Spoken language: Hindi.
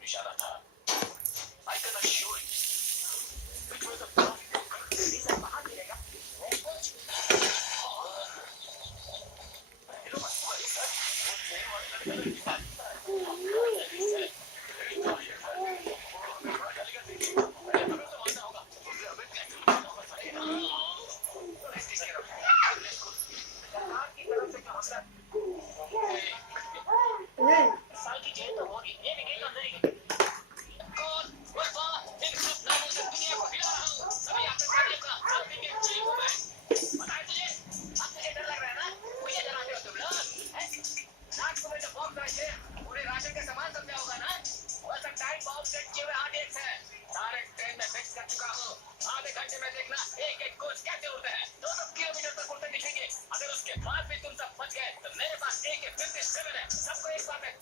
निशाना था। I can assure you, it was a साल की जेल तो होगी, ये निकलेगा नहीं। कौन? वफा, इन सब नामों से दुनिया को हिला रहा हूँ। सभी आतंकवादियों का हाथ देंगे जेल को मैं। पता है तुझे? अब तुझे डर लग रहा है ना? मुझे डराते हो तुम लोग, हैं? रात को मैं जब बॉम्ब डाले थे, पूरे राशन का सामान समझा होगा ना? वैसा टाइम बॉम्ब सेट किए हुए RDX है। सारे ट्रेन में फिक्स कर चुका हूँ। आधे घंटे में देखना एक-एक कोच कैसे उड़ते हैं। 2-2 किलोमीटर तक उड़ते दिखेंगे। अगर उसके बाद भी तुम सब बच गए, तो मेरे पास AK-57 है। सबको एक बार में